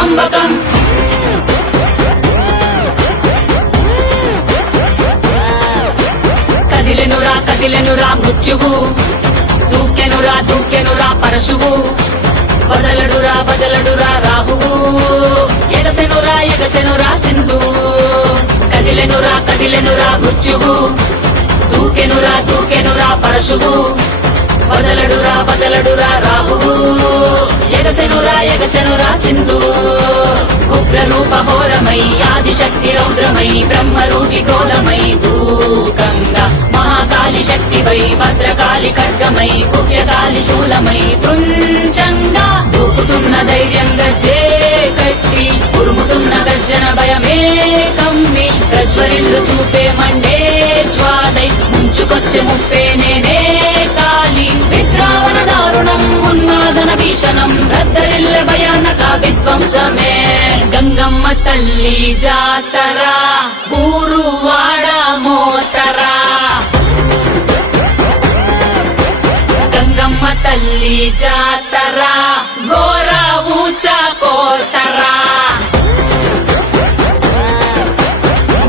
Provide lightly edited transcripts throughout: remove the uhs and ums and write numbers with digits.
అంబకం కదిలెనురా మృత్యువు దూకెనురా పరశువు బదలడురా రాహువు ఎగసెనురా సింధువు కదిలెనురా మృత్యువు దూకెనురా పరశువు బదలడురా రాహువు ఎగసెనురా సింధువు ఉగ్రరూపహోరమై ఆదిశక్తి రౌద్రమై బ్రహ్మరూపి క్రోధమై దూకంగా మహాకాళి శక్తివై భద్రకాళి ఖడ్గమై కువ్యకాళి శూలమై కృంచంగా దూకుతున్న ధైర్యం గజ్జే కట్టి ఉరుముతున్న గర్జన భయమే కమ్మి ప్రజ్వరిల్లు చూపే మండే జ్వాలై ముంచుకొచ్చే ముప్పే నేనే కాళి విద్రావణ దారుణం ఉన్మాదన భీషణం రద్దరిల్ల భయానక విధ్వంసమే గంగమ్మ తల్లి జాతరా ఊరువాడ మోతరా గంగమ్మ తల్లి జాతరా ఘోర ఊచ కోతరా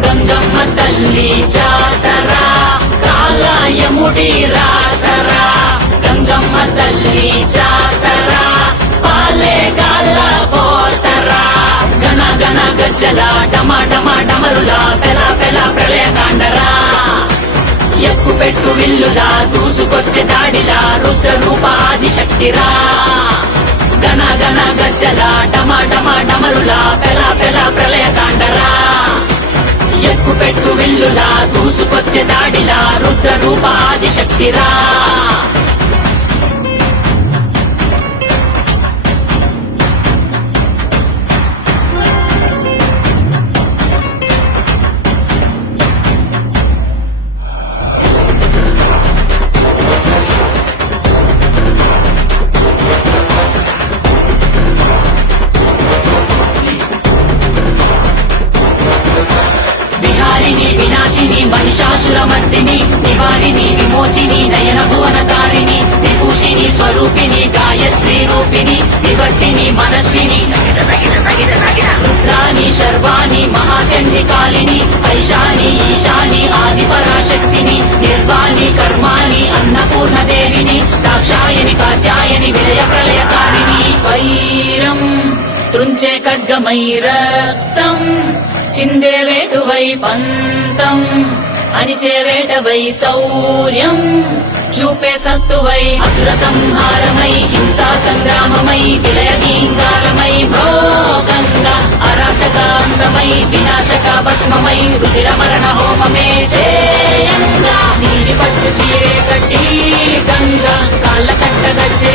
గంగమ్మ తల్లి జాతరా కాలయముడి రాతరా గంగమ్మ తల్లి జాతరా పాలే గాల కోతరా గణ గణ గజ్జల డమరుల పెల ప్రళయ కాండరా ఎక్కుపెట్టు విల్లులా దూసుకొచ్చే దాడిలా రుద్ర రూప ఆదిశక్తిరా గణ గణ గజ్జల డమరుల పెల ప్రళయ కాండరా ఎక్కుపెట్టు విల్లులా దూసుకొచ్చే దాడిలా రుద్ర రూప ఆదిశక్తిరా వినాశిని మహిషాసురమర్దిని నివారిని విమోచిని నయన భువన తారిణి విభూషిని స్వరూపిణి గాయత్రి రూపిణి వివర్తిని మనస్విని రుద్రాని శర్వాణి మహాచండి కాళిని ఐశాని ఈశాని ఆది పరాశక్తిని నిర్వాణి కర్మాణి అన్నపూర్ణ దేవిని దాక్షాయని కాత్యాయని విలయ ప్రళయకారిణి వైరం త్రుంచే ఖడ్గమై రక్తం చిందే వేటువై పంతం అణిచే వేటవై శౌర్యం చూపే సత్తువై అసుర సంహారమై హింసా సంగ్రామమై విలయ గీంకారమై భోగంగా అరాచకాంతమై వినాశక భస్మమై రుధిర మరణ హోమమే చేయంగా నీలి పట్టు చీరే కట్టి గంగా కాళ్ళ కట్ట గజ్జే